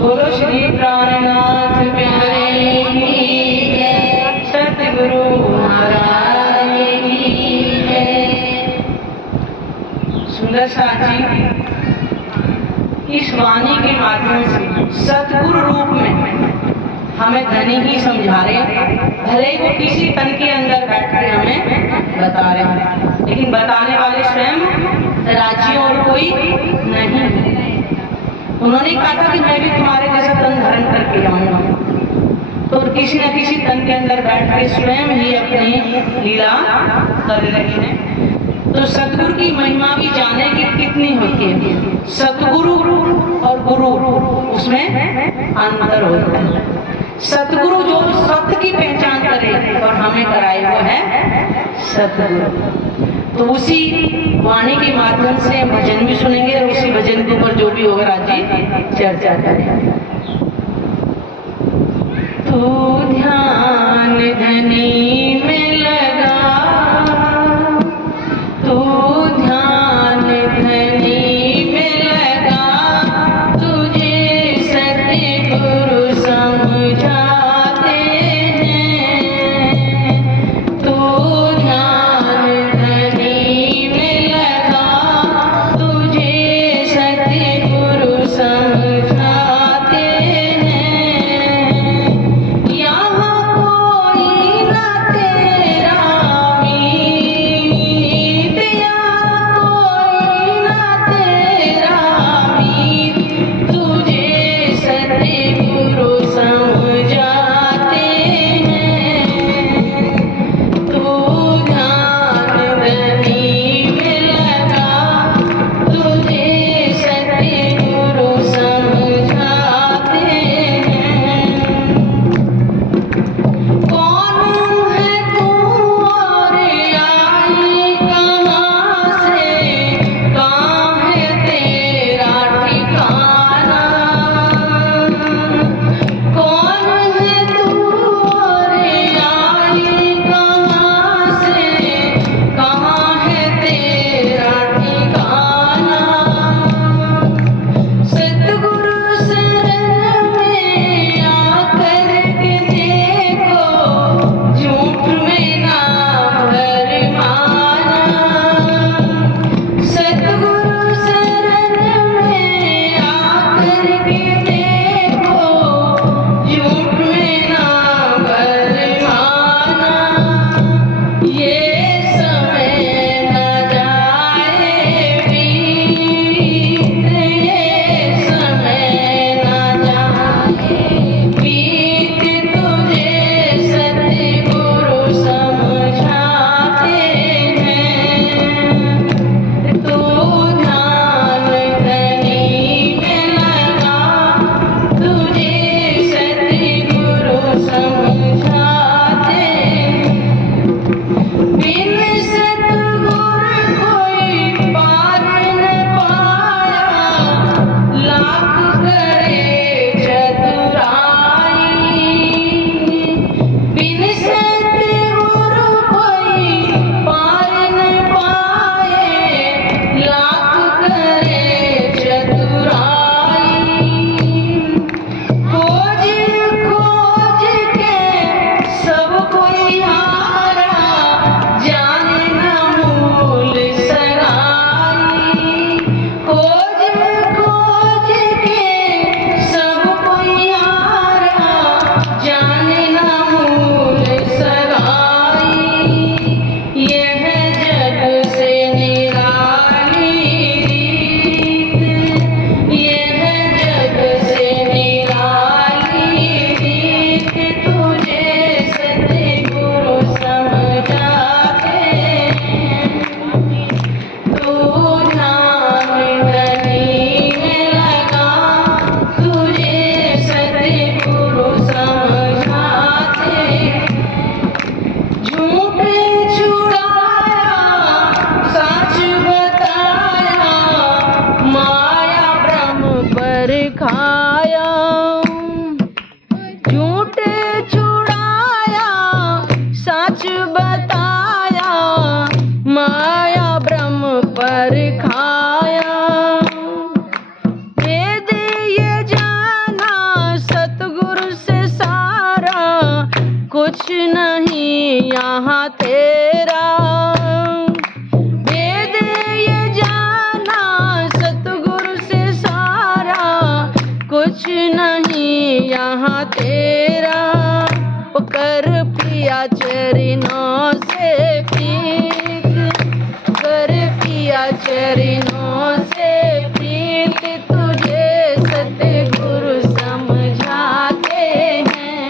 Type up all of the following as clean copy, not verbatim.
बोलो श्री प्राणनाथ प्यारे की जय, सतगुरु महाराज की जय। सुंदर साथ जी, इस वाणी के माध्यम से सतगुरु रूप में हमें धनी ही समझा रहे, भले वो किसी तन के अंदर बैठ कर हमें बता रहे हैं, लेकिन बताने वाले स्वयं राज्यों और कोई नहीं। उन्होंने कहा था कि मैं भी तुम्हारे जैसा तन धारण करके आऊंगा, तो किसी न किसी तन के अंदर बैठ कर स्वयं ही अपनी लीला कर रहे हैं। तो सतगुरु की महिमा भी जाने की कितनी होती है। सतगुरु और गुरु उसमें अंतर होता है। सतगुरु जो सत्य की पहचान करे और हमें कराए वो है सतगुरु। तो उसी वाणी के माध्यम से हम भजन भी सुनेंगे और उसी भजन के ऊपर जो भी होगा आज जी चर्चा करेंगे। तो ध्यान धनी में लगा, तो ध्यान धनी में लगा, तुझे सतगुरु समझाते हैं। तो ध्यान धनी में लगा, तुझे सतगुरु समझाते हैं। यहाँ कोई न यहाँ तेरा। वेद ये जाना सतगुरु से सारा, कुछ नहीं यहाँ तेरा। ओ कर पिया चरणों से प्रीत, कर पिया चरणों से प्रीत, तुझे सतगुरु समझाते हैं।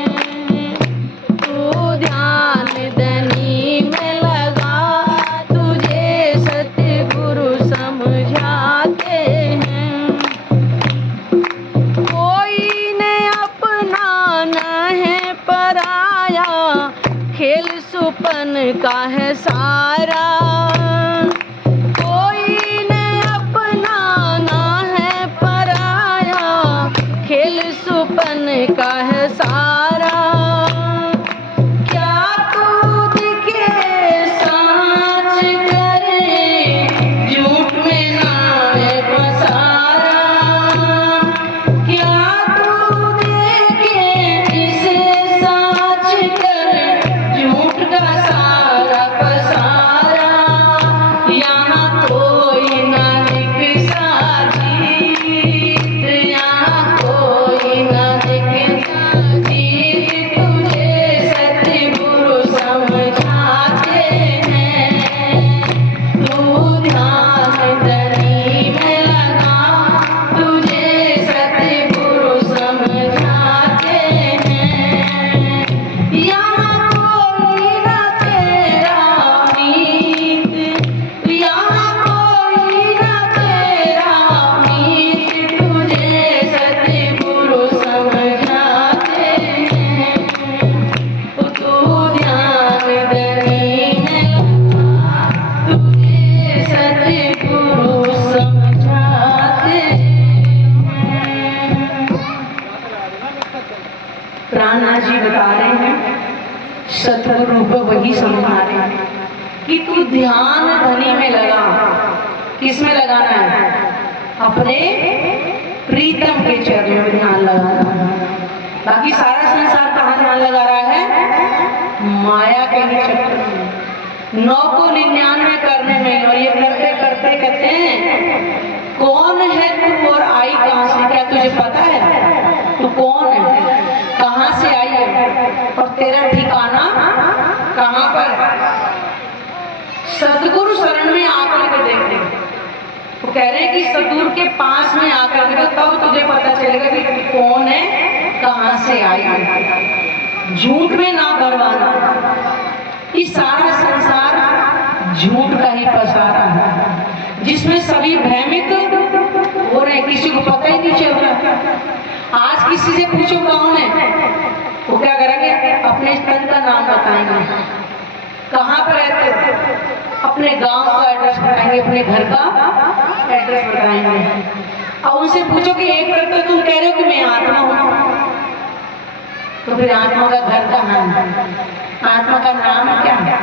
तू ध्यान धनी में लगा, तुझे सतगुरु समझाते हैं। कोई ने अपना न है पराया, खेल सुपन का है सारा। कोई ने अपना ना है पराया, खेल सुपन का है सारा। क्या तू दिखे साँच करे, झूठ में ना है पसारा। क्या तू देखे इसे साँच करे, झूठ का सारा पसारा। यहाँ कोई ना दिखता जीत, यहाँ कोई ना दिखता जीत, तुझे सतगुरु समझाते हैं। तू ध्यान धनी में लगा, तुझे सतगुरु समझाते हैं। यहाँ कोई ना तेरा मीत, यहाँ कोई ना तेरा मीत, तुझे सतगुरु समझाते हैं। तू ध्यान धनी में लगा, तुझे सतगुरु समझाते हैं। प्राणा जी बता रहे हैं, सतगुरु रूप वही समझा रहे हैं कि तू ध्यान धनी में लगा। किस में लगाना है? अपने प्रीतम के चरणों में ध्यान लगाना है। बाकी सारा संसार कहाँ ध्यान लगा रहा है? माया के ही चक्कर में, 999 करने में। और ये करते करते कहते हैं, कौन है तू और आई कहाँ से? क्या तुझे पता है तू कौन है, कहाँ से आई है और तेरा ठिकाना कहाँ पर है? सतगुरु शरण में आकर के देखते हैं। वो कह रहे हैं कि सतगुरु के पास में आकर के तब तुझे पता चलेगा कि तू कौन है, कहाँ से आई है। झूठ में ना भरवाना। ये सारा संसार झूठ का ही पसारा है, जिसमें सभी भ्रमित हो रहे, किसी को पता ही नहीं चल रहा। आज किसी से पूछो कौन है, वो क्या करेंगे? अपने तन का नाम बताएंगे, कहाँ पर रहते हो, अपने गांव का एड्रेस बताएंगे, अपने घर का एड्रेस बताएंगे। और उनसे पूछो कि एक बार तो तुम कह रहे हो कि मैं आत्मा हूँ, तो फिर आत्मा का घर कहाँ है? आत्मा का नाम क्या है?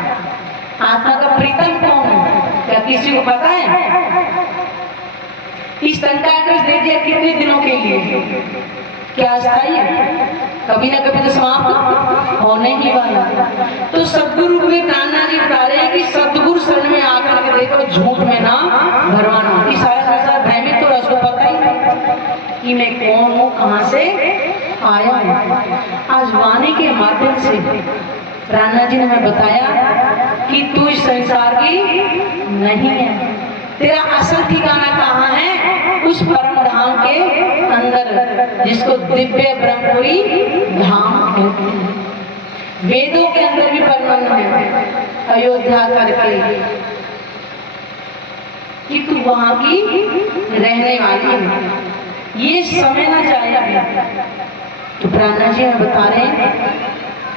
आत्मा का प्रीतम कौन है? क्या किसी को पता है? इस तन का एड्रेस दे दिया कितने दिनों के लिए? क्या अस्थायी है? कभी ना कभी तो समाप्त होने ही वाला। तो सतगुरु के नाना जी बता रहे हैं कि सतगुरु शरण में आकर के देखो, झूठ में ना भरवाना। कि सारा संसार भ्रमित हो रहा, उसको पता ही नहीं कि मैं कौन हूँ, कहाँ से आया हूँ। आज वाणी के माध्यम से राणा जी ने हमें बताया कि तू इस संसार की नहीं है, तेरा असल ठिकाना कहाँ है? उस परम धाम के अंदर, जिसको दिव्य ब्रह्मपुरी धाम कहते हैं। वेदों के अंदर भी वर्णन है अयोध्या करके कि तू वहां की रहने वाली है। ये समझना चाहिए। तो प्राणा जी हमें बता रहे हैं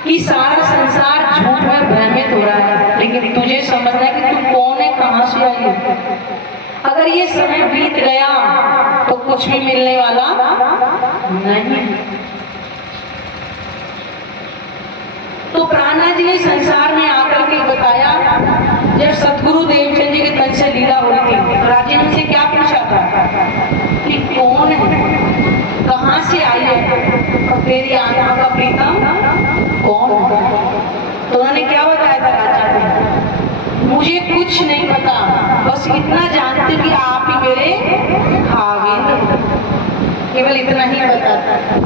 कि सारा संसार झूठ में भ्रमित हो रहा है, लेकिन तुझे समझना है कि तू कौन है, कहाँ से आई है। अगर ये समय बीत गया तो कुछ भी मिलने वाला नहीं। तो प्राणा जी ने संसार में आकर के बताया, जब सतगुरु देवचंद जी के तन से लीला हो रही थी, तो राजेंद्र से क्या पूछा था कि कौन है, कहाँ से आई है और तेरी आत्मा का प्रीतम कौन है? तो उन्होंने क्या बताया कुछ नहीं पता, बस इतना जानते कि आप ही मेरे खाविंद, केवल इतना ही पता था।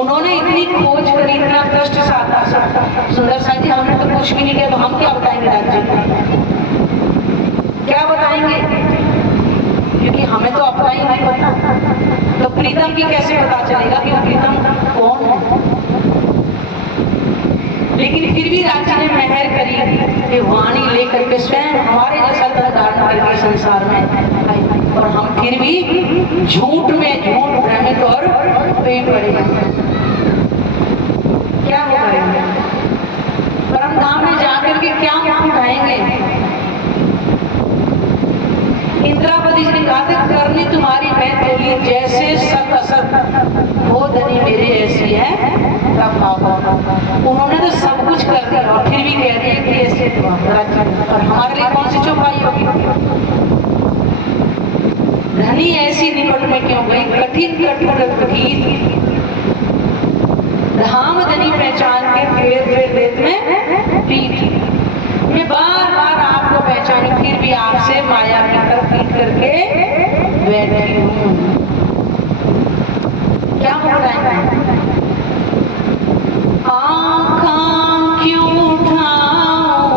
उन्होंने इतनी खोज करी, इतना कष्ट साधा। सुंदर सा जी हमने तो कुछ भी नहीं किया, तो हम क्या बताएंगे राज्य को, क्या बताएंगे, क्योंकि हमें तो अपना ही नहीं पता। तो प्रीतम की कैसे पता चलेगा कि प्रीतम कौन है। लेकिन फिर भी राज्य ने मेहर करी कि वाणी लेकर के स्वयं हमारे जैसा धन धारण करके संसार में आई, और हम फिर भी झूठ में झूठ भ्रमित और पे पड़े। क्या होगा, परम धाम में जाकर के क्या मुख उठाएंगे। इंद्रावती जी ने कहा था करनी तुम्हारी मैं बोली जैसे सत असत वो धनी मेरे ऐसी है तब पापा। उन्होंने तो सब कुछ कर दिया और फिर भी कह रही है कि ऐसे और हमारे लिए कौन सी चौपाई होगी। धनी ऐसी निकट में क्यों गई, कठिन कठिन धाम धनी पहचान के फेर रेत में पीठ। मैं बार बार आपको पहचानी, फिर भी आपसे माया की तरफ पीट करके बैठी हूँ। क्या बताएं, आँखें क्यों उठाऊंगी,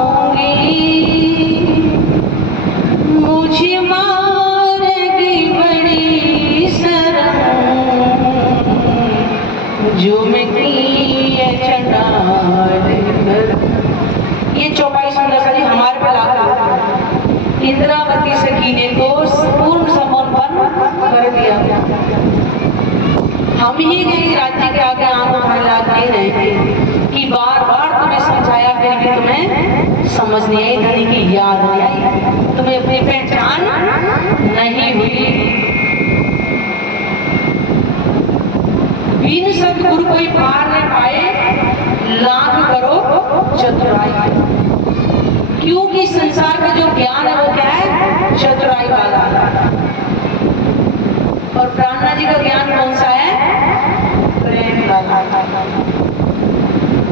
मुझे मारेगी बड़ी शर्म, जो मैं किए चंडाल। ये चौपाई सुंदर सा जी हमारे पर लागू। इंद्रावती सखी ने तो पूर्ण समर्पण कर दिया। हम ही नहीं राज्य के आगे आंखों फैला नहीं रहे कि बार बार तुम्हें समझाया, फिर भी तुम्हें समझ नहीं आई, धनी की याद नहीं आई, तुम्हें अपनी पहचान नहीं हुई। बिन सतगुरु कोई पार न पाए, लाख करो चतुराई। क्योंकि संसार का जो ज्ञान है वो क्या है, चतुराई वाला। और प्राणनाथ जी का ज्ञान कौन सा है, प्रेम वाला।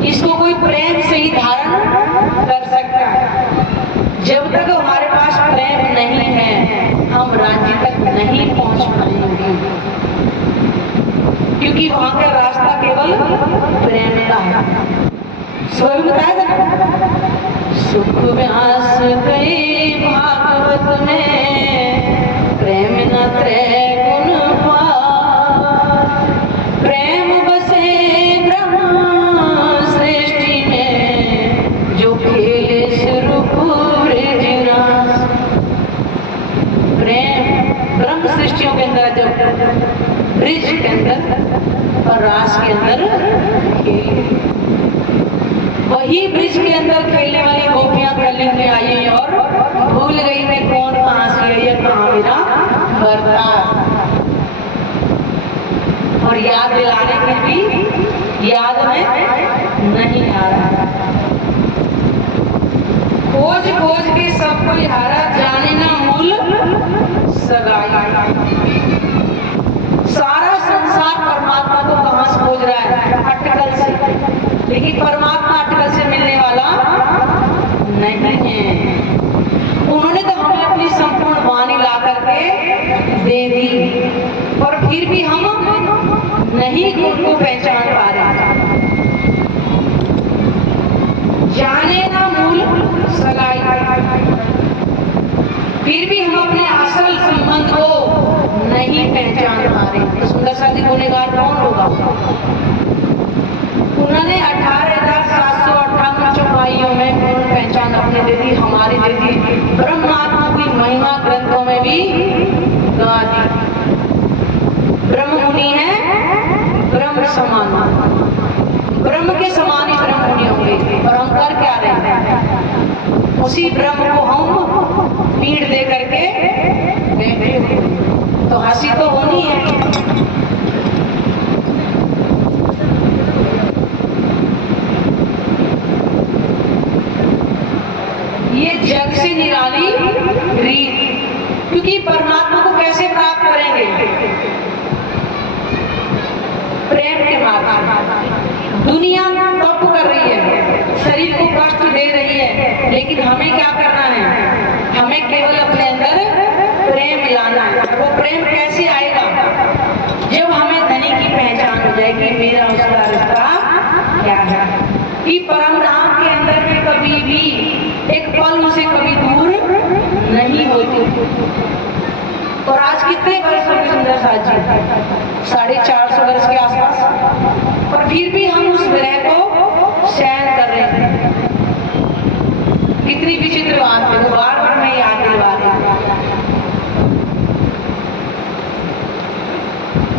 इसको कोई प्रेम से ही धारण कर सकता है। जब तक हमारे पास प्रेम नहीं है हम राज्य तक नहीं पहुंच पाएंगे, क्योंकि वहां का रास्ता केवल प्रेम का है। स्वयं बताया था, सुख व्यास गए भागवत में, प्रेम न त्रय गुण पास, प्रेम बसे ब्रह्म सृष्टि में, जो खेले स्वरूप ब्रजरास। प्रेम ब्रह्म सृष्टियों के अंदर, जब ब्रिज के अंदर और रास के अंदर खेले, वही ब्रिज के अंदर खेलने वाली गोपियां कलिंग में आई और भूल गई मैं कौन कहां से आई है, कहां मेरा बरता। और याद दिलाने की भी याद में नहीं आ रहा। खोज खोज के सबको हारा, जाने ना मूल सगाई। सारा संसार परमात्मा को कहां से खोज रहा है, अटकल से, लेकिन परमात्मा अटकल से मिलने वाला नहीं है। उन्होंने तो हमें अपनी संपूर्ण वाणी ला करके दे दी, और फिर भी हम नहीं उनको पहचान पा रहे। जाने ना मूल सगाई, फिर भी हम अपने असल संबंध को नहीं पहचान पा रहे। तो सुंदर सा जी गुनहगार कौन होगा। उन्होंने 18,758 चौपाइयों में पूर्ण पहचान अपने दे दी, हमारी दे दी। ब्रह्मात्मा की महिमा ग्रंथों में भी गा दी। ब्रह्म मुनि है, ब्रह्म समान, ब्रह्म के समान ही ब्रह्म मुनि होंगे। और हम कर क्या रहे हैं, उसी ब्रह्म को हम पीड़ दे करके बैठे। तो हंसी तो होनी है। ये जग से निराली रीत, क्योंकि परमात्मा को कैसे प्राप्त करेंगे, प्रेम के माध्यम। दुनिया तप कर रही है, शरीर को कष्ट दे रही है, लेकिन हमें क्या करना हमें केवल अपने अंदर प्रेम लाना है। वो प्रेम कैसे आएगा? जब हमें धनी की पहचान हो जाएगी, मेरा उसका रिश्ता क्या है, कि परम धाम के अंदर में कभी भी एक पल उसे कभी दूर नहीं होती। और आज कितने वर्ष हुए सुंदर साथ जी? 450 वर्ष के आसपास। और फिर भी हम उस ग्रह को सहन कर रहे हैं। कितनी विचित्र बात है, वो बार बार मैं याद दिलवा रही हूं।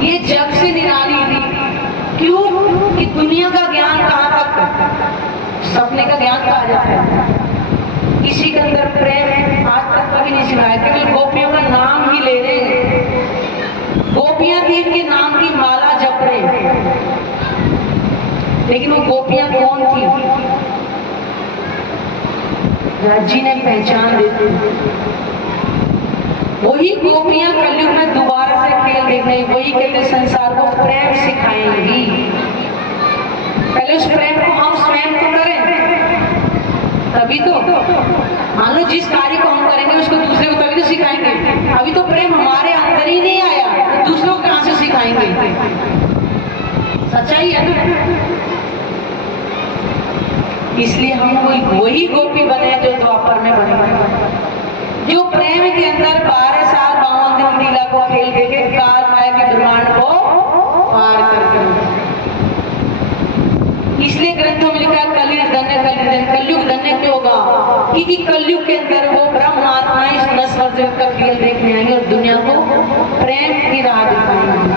ये जग से निराली थी। क्यों? कि दुनिया का ज्ञान कहाँ तक, सपने का ज्ञान कहा जाता है। किसी के अंदर प्रेम है आज तक कभी नहीं सिखाया, केवल गोपियों का नाम ही ले रहे हैं। गोपियां थी, इनके नाम की माला जप रहे हैं, लेकिन वो गोपियां कौन थी? जी ने पहचान देती। वही गोपियां कलयुग में दोबारा से खेल देखने, वही कहते संसार को प्रेम सिखाएंगी। पहले उस प्रेम को हम स्वयं को करें, तभी तो। मान लो जिस कार्य को हम करेंगे उसको दूसरे को तभी तो सिखाएंगे। अभी तो प्रेम हमारे अंदर ही नहीं आया, दूसरों को कहां से सिखाएंगे? सच्चाई है ना? इसलिए हम वही गोपी बने जो द्वापर में बने, जो प्रेम के अंदर 12 साल 52 दिन लीला को खेल देके काल माया के ब्रह्मांड को पार करके। इसलिए ग्रंथों में लिखा कलयुग धन्य, कलयुग धन्य क्यों होगा? क्योंकि कलयुग के अंदर वो ब्रह्म आत्मा इस 10 वर्ष का खेल देखने आएंगे और दुनिया को प्रेम की राह दिखाएंगे।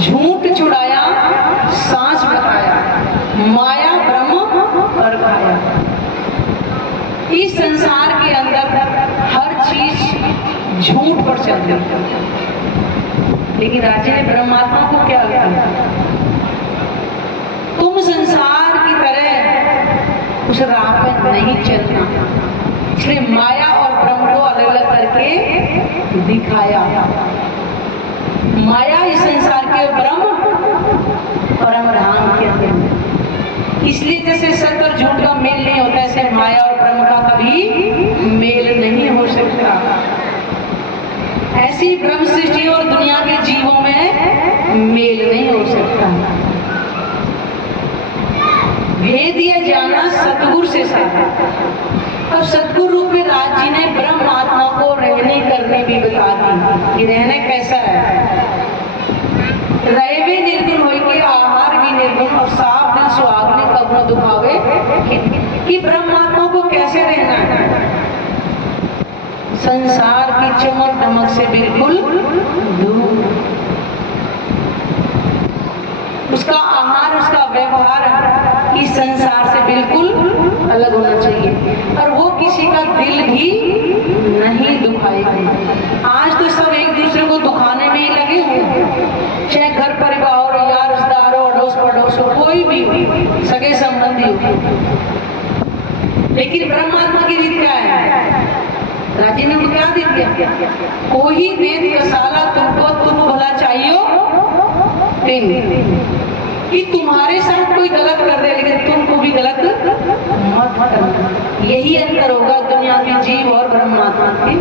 झूठ छुड़ाया, सांस बताया, माया ब्रह्म पर पाया। इस संसार के अंदर हर चीज झूठ पर चल रही है, लेकिन राजा ने ब्रह्मात्मा को क्या कहा? तुम संसार की तरह उस राह पर नहीं चलना। इसलिए माया और ब्रह्म को अलग अलग करके दिखाया। माया इस संसार के, ब्रह्म परम धाम के अंदर। इसलिए जैसे सत्य और झूठ का मेल नहीं होता, ऐसे माया और ब्रह्म का कभी मेल नहीं हो सकता। ऐसी ब्रह्म सृष्टि और दुनिया के जीवों में मेल नहीं हो सकता। भेद यह जाना सतगुरु से साधा। अब सतगुरु रूप में राज जी ने ब्रह्म आत्मा को रहने करने भी बता दी कि रहना कैसा है। रहे भी निर्गुण हो के आहार भी निर्गुण और साफ दिल सुहाग ने कब न दुखावे, कि ब्रह्मात्मा को कैसे रहना है? संसार की चमक दमक से बिल्कुल दूर। उसका आहार, उसका व्यवहार इस संसार से बिल्कुल अलग होना चाहिए, और वो किसी का दिल भी नहीं दुखाएगा। आज तो सब एक दूसरे को दुखाने में ही लगे हुए, चाहे घर परिवार हो, यार रिश्तेदार हो, अड़ोस पड़ोस हो, कोई भी सगे संबंधी हो। लेकिन ब्रह्मात्मा की रीत क्या है? राजी ने क्या दी थी? कोई देव कसाला तुमको तुम भला चाहिए कि तुम्हारे साथ कोई गलत कर दे, लेकिन तुमको भी गलत मत करना। यही अंतर होगा दुनिया के जीव और ब्रह्मात्मा के।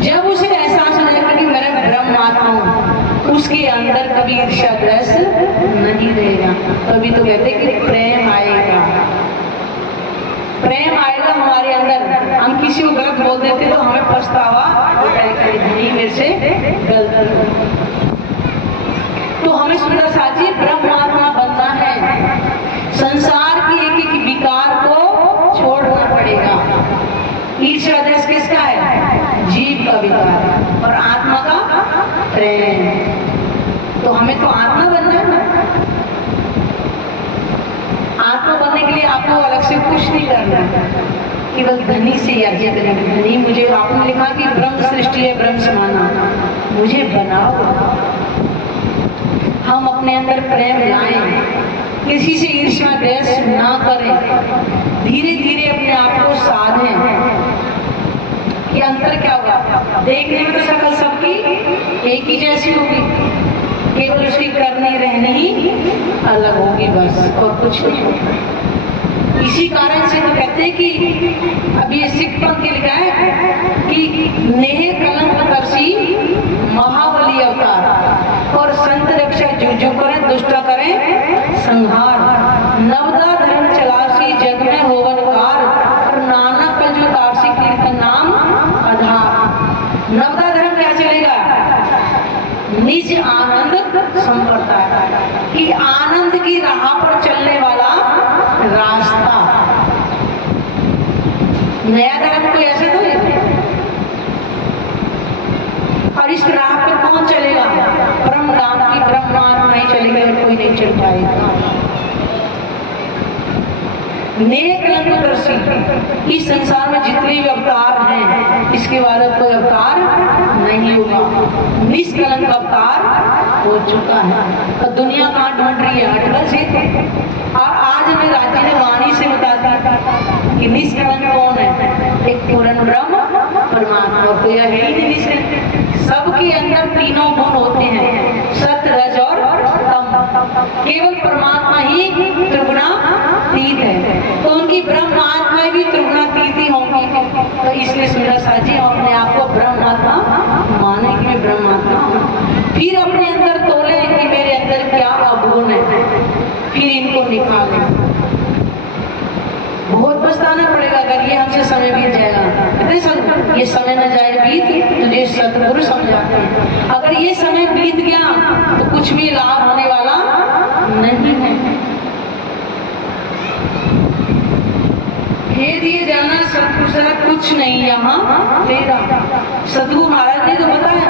जब उसे एहसास हो जाएगा कि मेरा ब्रह्मात्मा हूं, उसके अंदर कभी ईर्ष्या द्वेष नहीं रहेगा। तभी तो कहते कि प्रेम आएगा। प्रेम आएगा हमारे अंदर। हम किसी को गलत बोल देते तो हमें पछतावा होता है कि नहीं मेरे से गलत। तो हमें सुंदर साथी ब्रह्मात्मा बनना है। संसार की एक एक विकार को छोड़ना पड़ेगा। ईर्ष्या द्वेष किसका है? जीव का विकार, और आत्मा का प्रेम। तो हमें तो आत्मा बनना है ना। आत्मा बनने के लिए आपको अलग से कुछ नहीं करना है, केवल धनी से याद करेंगे। धनी मुझे, आपने लिखा कि ब्रह्म सृष्टि है ब्रह्म समाना, मुझे बनाओ। हम अपने अंदर प्रेम लाएं, किसी से ईर्ष्या द्वेष ना करें, धीरे धीरे अपने आप को साधें। कि अंतर क्या होगा? देखने में तो शक्ल सबकी एक ही जैसी होगी, केवल उसकी करनी रहनी ही अलग होगी। बस, और कुछ नहीं। इसी कारण से तो कहते हैं कि अब ये सिख पंथ के लिखा है कि नेह कलंक करसी महाबली अवतार, और संत रक्षा जो करें दुष्ट करें संहार, नवदा धर्म चलासी जग में होवन कार, और नाना कल जो तारसी कीर्तन नाम आधार। नवदा धर्म क्या चलेगा? निज आनंद संप्रदाय, कि आनंद की राह पर चलने वाला रास्ता। नया धर्म कोई ऐसे तो है, और इस राह पर कौन चलेगा? ब्रह्म धाम की ब्रह्मात्मा ही चलेगा, और कोई नहीं चल पाएगा। नेक लंग इस संसार में जितने भी अवतार हैं, इसके बाद कोई अवतार नहीं होगा। निष्कलंक अवतार हो चुका है, और दुनिया कहाँ ढूंढ रही है? अटकल से। और आज हमें राज्य ने वाणी से बताती कि निष्कलंक कौन है? एक पूर्ण ब्रह्म परमात्मा, कोई है ही नहीं निष्कलंक। सबके अंदर तीनों गुण होते हैं, सत्य, रज और तम। केवल परमात्मा ही त्रिगुणातीत है, तो उनकी ब्रह्मात्मा भी त्रिगुणातीत ही होंगी। तो इसलिए सुंदर साजी अपने आप को ब्रह्मात्मा माने कि मैं ब्रह्मात्मा। फिर अपने अंदर तोले कि मेरे अंदर क्या अवगुण है, फिर इनको निकालें। बहुत पछताना पड़ेगा अगर ये हमसे समय बीत जाएगा। ये समय न जाए बीत तुझे सतगुरु समझाते हैं। अगर ये समय बीत गया तो कुछ भी लाभ होने वाला नहीं है। हे दिए जाना सतगुरु सारा कुछ नहीं यहाँ तेरा। सतगुरु महाराज ने तो बताया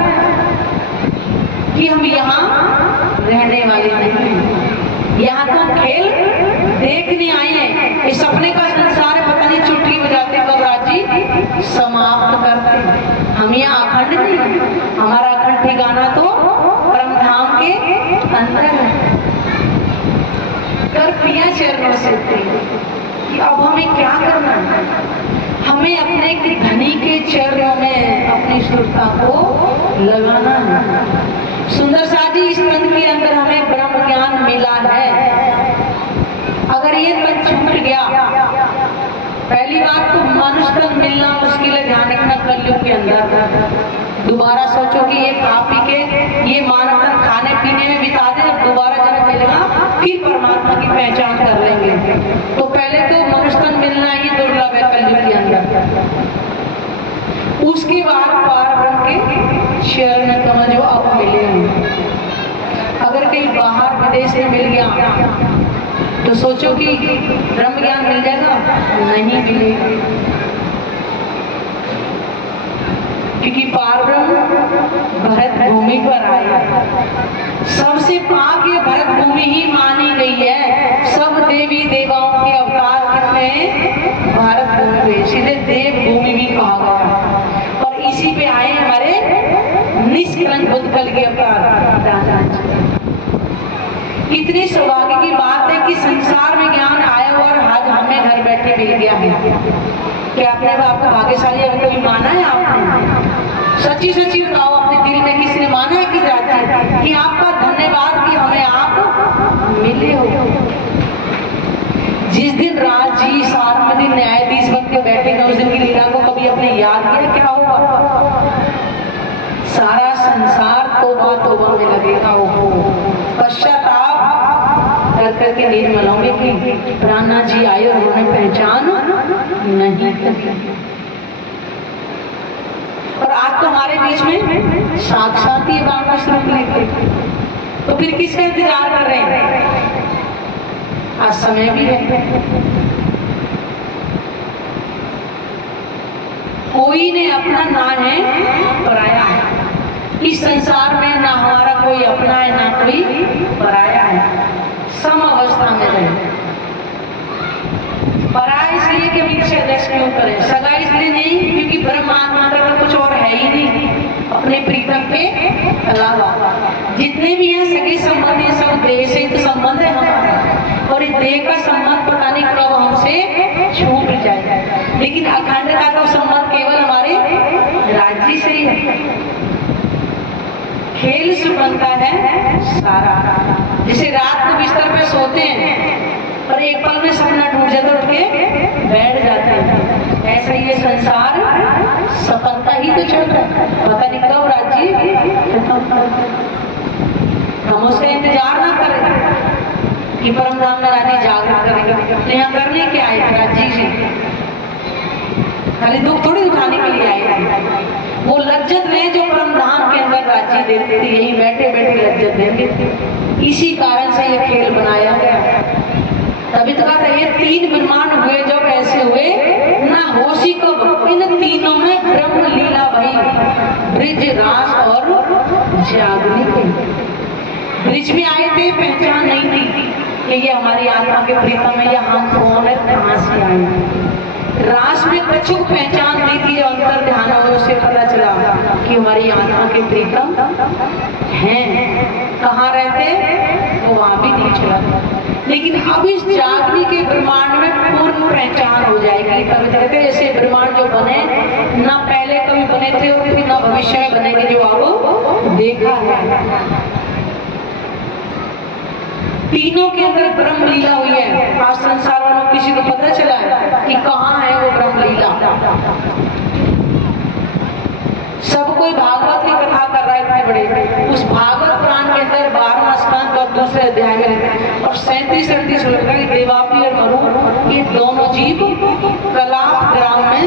कि हम यहाँ रहने वाले नहीं हैं, यहाँ तो हम खेल देखने आए हैं। इस सपने का संसार है, पता नहीं चुटकी बजाते कब राजी समाप्त करते। हम यहाँ अखंड नहीं, हमारा अखंड ठिकाना तो परम धाम के अंदर है। कर पिया चरणों से कि अब हमें क्या करना है? हमें अपने धनी के चरणों में अपनी सुरता को लगाना है। सुंदर साजी इस तन के अंदर हमें ब्रह्म ज्ञान मिला है। अगर ये तन छूट गया, पहली बात तो मनुष्य तन मिलना मुश्किल है। ध्यान रखना कलयुग के अंदर दोबारा सोचो कि ये खा पी के ये मानव तन खाने पीने में बिता दे, जब दोबारा जन्म मिलेगा फिर परमात्मा की पहचान कर लेंगे। तो पहले तो मनुष्य तन मिलना ही दुर्लभ है कलयुग के अंदर। उसके बाद पार ब्रह्म के शरण कमल जो अब मिले। अगर कहीं बाहर विदेश में मिल गया तो सोचो कि ब्रह्म ज्ञान मिल जाएगा, नहीं मिलेगा। क्योंकि पार ब्रह्म भरत भूमि पर आया। सबसे पाक ये भरत भूमि ही मानी गई है। सब देवी देवाओं के अवतार में भारत भूमि, सीधे देव भूमि भी कहा गया। और इसी पे आए हमारे निष्कलंक बुद्धकल के अवतार। इतनी सौभाग्य की बात है कि संसार में ज्ञान आया और आज हमें घर बैठे मिल गया है। क्या आपने आपको भाग्यशाली अगर कोई माना है? आपने सच्ची सच्ची बताओ, अपने दिल में किसने माना है कि जाता है कि आपका धन्यवाद कि हमें आप मिले हो। जिस दिन राज जी 7वें दिन न्यायाधीश बन के बैठेगा, उस दिन की लीला को कभी अपने याद किया? क्या होगा? सारा संसार तौबा तौबा में लगेगा। वो पश्चाताप कर करके निर्मल होंगे कि प्राणा जी आए और उन्होंने पहचान नहीं की। और आज तो हमारे बीच में साक्षात ही बाबा श्रम लेके, तो फिर किसका इंतजार कर रहे हैं? आज समय भी है। कोई ने अपना ना है पराया है। इस संसार में ना हमारा कोई अपना है ना कोई पराया है। सम अवस्था में रहे। पराया इसलिए कि मित्र अध्यक्ष क्यों करें, सगा इसलिए नहीं क्योंकि परमात्मा का कुछ और है ही नहीं अपने प्रीतम के अलावा। जितने भी हैं सगे संबंधी सब देह से तो संबंध है हमारा, और इस देह का संबंध पता नहीं कब हमसे छूट जाए। लेकिन अखंड का तो संबंध केवल हमारे राज्य से ही है। खेल से बनता है सारा। जैसे रात को बिस्तर पे सोते हैं और एक पल में सपना टूट जाता है, उठ के बैठ जाते हैं, ऐसा ये संसार सपनता ही तो चल रहा है, पता नहीं कब राज्य। हम उसका इंतजार ना करें कि परम धाम में राज्य जागृत करेंगे। यहाँ करने के आए राज्य से खाली दुख थोड़ी उठाने के लिए आए, वो लज्जत ले जो परम धाम के अंदर राज्य देते थे, यही बैठे बैठे लज्जत देंगे। इसी कारण से ये खेल बनाया गया। तभी तो कहा था ये तीन ब्रह्मांड हुए जब ऐसे हुए ना होशी कब, इन तीनों में ब्रह्म लीला भई, ब्रिज रास और जागृति। ब्रिज में आए थे, पहचान नहीं थी कि ये हमारी आत्मा के प्रीतम है या हम कौन है, कहाँ से आए। रास में कछु पहचान दी थी, जो अंतर ध्यान हो उसे पता चला कि हमारी आत्मा के प्रीतम हैं। कहाँ रहते वो वहां भी नहीं चला। लेकिन अब इस जागृति के ब्रह्मांड में पूर्ण पहचान हो जाएगी। तभी कहते ऐसे ब्रह्मांड जो बने ना पहले कभी बने थे और फिर ना भविष्य में बनेंगे, जो आप देखा है। तीनों के अंदर ब्रह्म लीला हुई है। आज संसार वालों किसी को पता चला है कि कहाँ है वो ब्रह्म लीला। सब कोई भागवत की कथा कर रहा है इतने बड़े, उस भागवत पुराण के अंदर 12वां स्कंद और दूसरे अध्याय में और 37-38 श्लोक है। देवापी और मरु ये दोनों जीव कलाप ग्राम में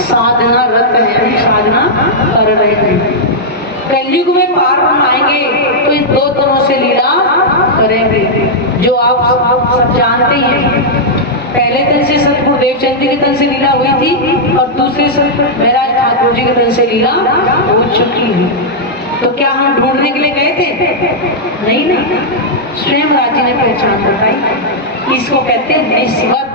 साधना रत है, साधना कर रहे हैं। कलयुग में पार हम आएंगे तो इन दो तनों से लीला करेंगे, जो आप सब जानते हैं। पहले तन से सतगुरु देवचंद जी के तन से लीला हुई थी और दूसरे से महराज ठाकुर जी के तन से लीला हो चुकी है। तो क्या हम ढूंढने के लिए गए थे? नहीं नहीं, स्वयं राजी ने पहचान बताई। इसको कहते हैं निस्वत।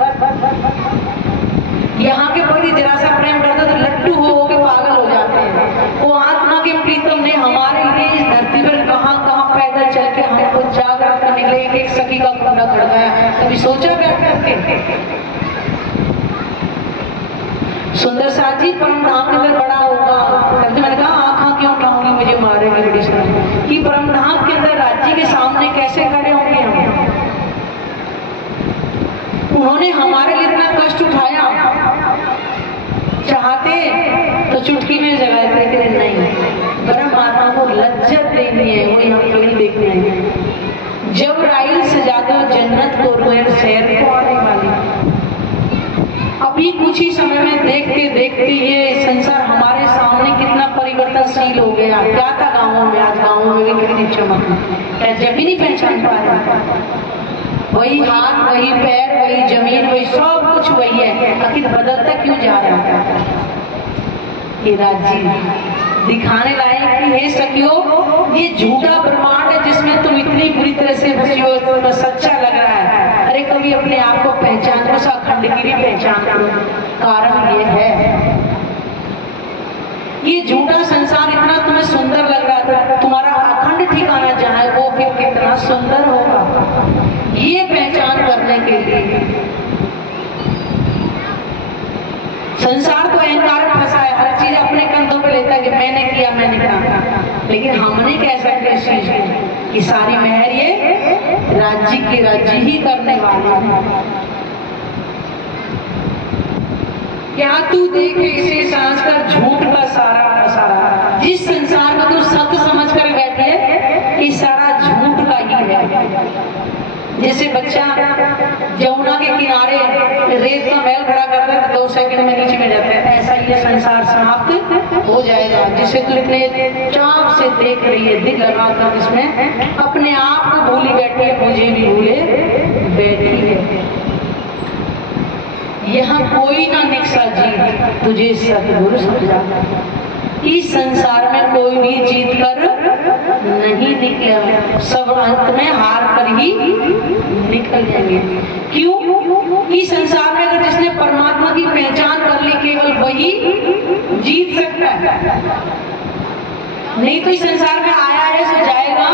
यहाँ के प्रति जरा सा प्रेम करते तो लट्टू हो के पागल हो जाते हैं। वो आत्मा के प्रीतम ने हमारे लिए इस धरती पर कहाँ कहाँ पैदल चल के हमको जागृत करने के लिए एक सखी का कुंडा खड़काया। कभी सोचा बैठ करके? सुंदर साथ जी परम धाम के अंदर बड़ा होगा, तभी मैंने कहा आँखा क्यों उठाऊंगी, मुझे मारेंगे बड़ी शर्म कि परम धाम के अंदर राज्य के सामने कैसे खड़े होंगे हम। उन्होंने हमारे लिए इतना कष्ट उठाया, चाहते तो चुटकी में जगा देते, नहीं। परम आत्मा को लज्जत देनी है, वही हम फिल्म देखने हैं। जब राइल सजा दो जन्नत को रोयर शहर को आने वाली। अभी कुछ ही समय में देखते देखते ये संसार हमारे सामने कितना परिवर्तनशील हो गया। क्या था गाँवों में, आज गाँवों में भी कितनी चमक, क्या जब ही नहीं पहचान पा रहे। वही हाथ, वही पैर, वही जमीन, वही सब कुछ वही है, आखिर बदलता क्यों जा रहा है? ये राज्य दिखाने लायक कि हे सखियों ये झूठा ब्रह्मांड है जिसमें तुम इतनी बुरी तरह से फंसी हो, तो सच्चा लग रहा है। अरे कभी अपने आप को पहचान को, अखंड की भी पहचान करो। कारण ये है, ये झूठा संसार इतना तुम्हें सुंदर लग रहा था, तुम्हारा अखंड ठिकाना जहाँ है वो फिर कितना सुंदर होगा, ये पहचान करने के लिए। संसार तो अहंकार फंसा है, हर चीज अपने कंधों पे लेता है कि मैंने किया, मैंने कहा। लेकिन हमने कह सकते इस चीज को कि सारी मेहर ये राज्य के राज्य ही करने वाले हैं। क्या तू देखे इसे सांस का झूठ का सारा, जिस संसार को तू सत्य समझ कर बैठी है, ये सारा झूठ का ही है। जैसे बच्चा जमुना के किनारे रेत का महल खड़ा करता है, 2 सेकंड में नीचे में जाता है, ऐसा ये संसार समाप्त हो जाएगा। जिसे तू इतने चाव से देख रही है, दिल लगाकर इसमें अपने आप को भूली बैठी है, मुझे भी भूले बैठी है। यहाँ कोई ना निकसा जीत, तुझे सतगुरु समझा। इस संसार में कोई भी जीत कर नहीं निकले, सब अंत में हार कर ही निकल जाएंगे। क्यों? इस संसार में अगर जिसने परमात्मा की पहचान कर ली, केवल वही जीत सकता है। नहीं तो इस संसार में आया है सो जाएगा,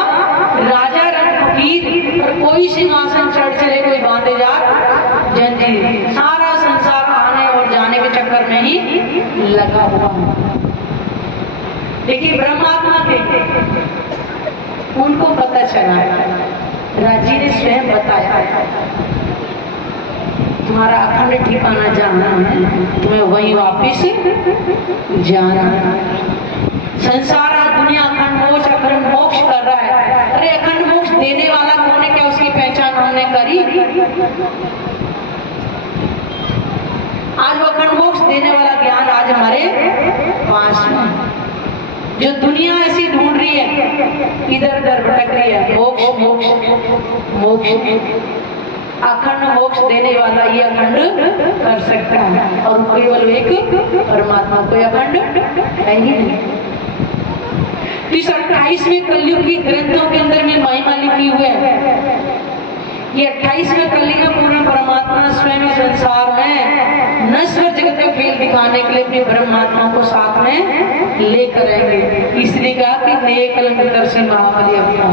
राजा रंग फकीर, और कोई सिंहासन चढ़ चले, कोई बांधे जा जंजीर। सारा संसार आने और जाने के चक्कर में ही लगा हुआ है। लेकिन ब्रह्मात्मा के उनको पता चला, राजी ने स्वयं बताया, तुम्हारा अखंड ठिकाना जाना है, तुम्हें वहीं वापिस जाना है। संसार दुनिया अखंड मोक्ष कर रहा है। अरे अखंड मोक्ष देने वाला कौन है, क्या उसकी पहचान हमने करी? आज वो अखंड मोक्ष देने वाला ज्ञान आज हमारे पास में, जो दुनिया ऐसी ढूंढ रही है, इधर उधर भटक रही है, मोक्ष मोक्ष मोक्ष, अखंड मोक्ष देने वाला ये अखंड कर सकता है, और केवल एक परमात्मा, कोई अखंड है ही नहीं। इस 28वें कलयुग की ग्रंथों के अंदर में महिमा लिखी हुई है। ये 28वें कलयुग में पूर्ण परमात्मा स्वयं संसार में नश्वर जगत का खेल दिखाने के लिए अपने परमात्मा को साथ में लेकर आएंगे। इसलिए कहा कि नए कलंक दर्शी महाबली अवतार।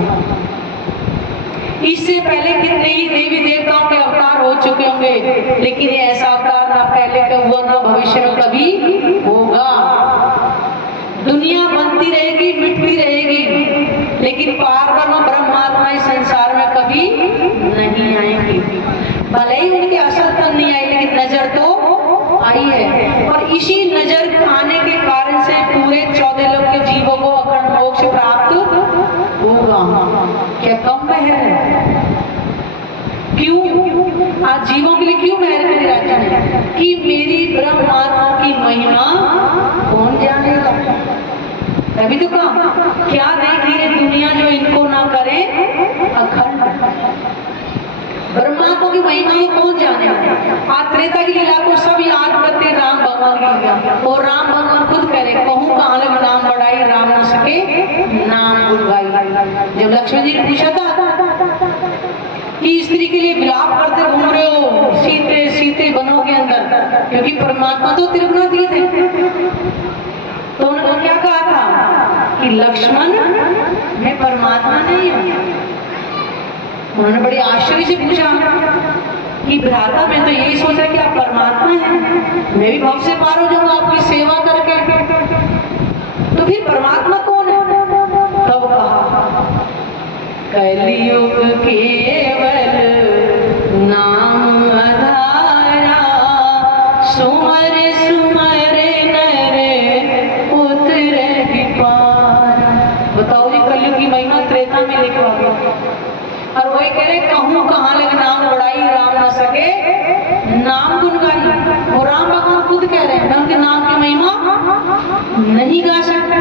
इससे पहले कितने ही देवी देवताओं के अवतार हो चुके होंगे, लेकिन ये ऐसा अवतार ना पहले का हुआ ना भविष्य में कभी होगा। दुनिया बनती रहेगी, मिटती रहेगी, लेकिन पारब्रह्म ब्रह्मात्मा इस संसार में कभी नहीं आएंगे। भले ही उनकी असल तन नहीं आई, लेकिन नजर तो आई है, और इसी नजर आने के कारण से पूरे 14 लोक के जीवों को अखंड मोक्ष प्राप्त होगा। क्या कम है? क्यों? आज जीवों के लिए क्यों मेहर करी राजा ने कि मेरी ब्रह्मात्मा की महिमा कौन जानेगा? तभी तो कहा, क्या देखी रे दुनिया जो इनको ना करे अखंड। ब्रह्मात्मा की महिमा को कौन जाने? आज त्रेता की लीला को सब याद करते राम भगवान की लीला, और राम भगवान खुद करे, कहूँ कहाँ लग नाम बढ़ाई, राम न सके नाम गुणगाई। जब लक्ष्मण जी ने पूछा था कि स्त्री के लिए विलाप करते घूम रहे हो, सीते सीते बनों के अंदर, क्योंकि परमात्मा तो त्रिगुणातीत थे, तो उन्होंने क्या कहा था कि लक्ष्मण मैं परमात्मा नहीं हूँ। उन्होंने बड़ी आश्चर्य से पूछा कि भ्राता मैं तो यही सोच रहा कि आप परमात्मा हैं, मैं भी भव से पार हो जाऊंगा आपकी सेवा करके, तो फिर परमात्मा कौन है? तब कहा कलियुग केवल नाम आधारा, सुमर सुमर नर उतरे पार। बताओ जी, कलियुग की महिमा त्रेता में लिखवा गया, और वही कह रहे कहूँ कहाँ लग नाम बढ़ाई, राम न सके नाम गुण गाई। और राम भगवान खुद कह रहे हैं मैं उनके नाम की महिमा नहीं गा सकता।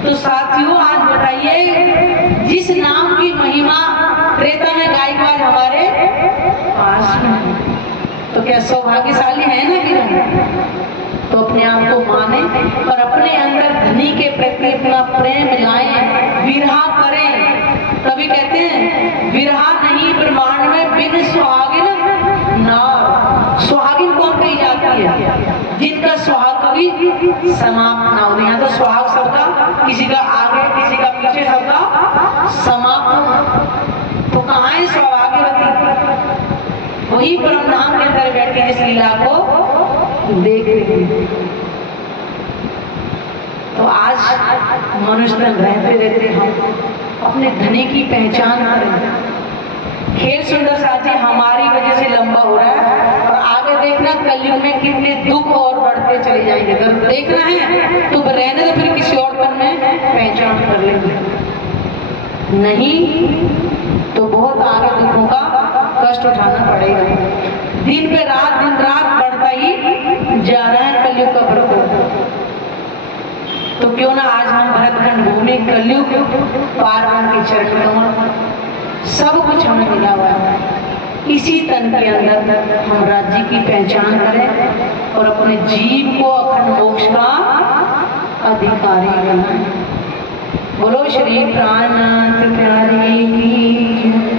तो साथियों, आज बताइए, जिस नाम की महिमा त्रेता में गाई आज हमारे पास में, तो क्या सौभाग्यशाली है ना कि नहीं? तो अपने आप को माने और अपने अंदर धनी के प्रति अपना प्रेम लाएं, विरहा करें। तभी कहते हैं विरहा नहीं ब्रह्मांड में बिन सुहागिन नार। सुहागिन कौन कही जाती है? जिनका सुहाग कभी समाप्त ना हो। यहाँ तो सुहाग सबका, किसी का आगे किसी का पीछे, सबका समाप्त। तो कहाँ है सौभाग्यवती? वही परम धाम के अंदर बैठ के इस लीला को देख रहे हैं। तो आज मनुष्य में रहते रहते हम अपने धनी की पहचान करें। खेल सुंदर साथी हमारी वजह से लंबा हो रहा है, और आगे देखना कलयुग में कितने दुख और बढ़ते चले जाएंगे। अगर देखना है तो रहने दो, फिर किसी और पन में पहचान कर लेंगे, नहीं तो बहुत आगे दुखों का कष्ट उठाना पड़ेगा। दिन पे रात दिन रात बढ़ता ही जा रहा है कलयुग का प्रकोप। तो क्यों ना आज हम भरतखंड भूमि कलयुग पार्वण के चरण कमल सब कुछ हमें मिला हुआ है, इसी तन के अंदर हम राज्य की पहचान करें और अपने जीव को अखंड मोक्ष का अधिकारी बनाएं। बोलो श्री प्राणनाथ प्यारे की।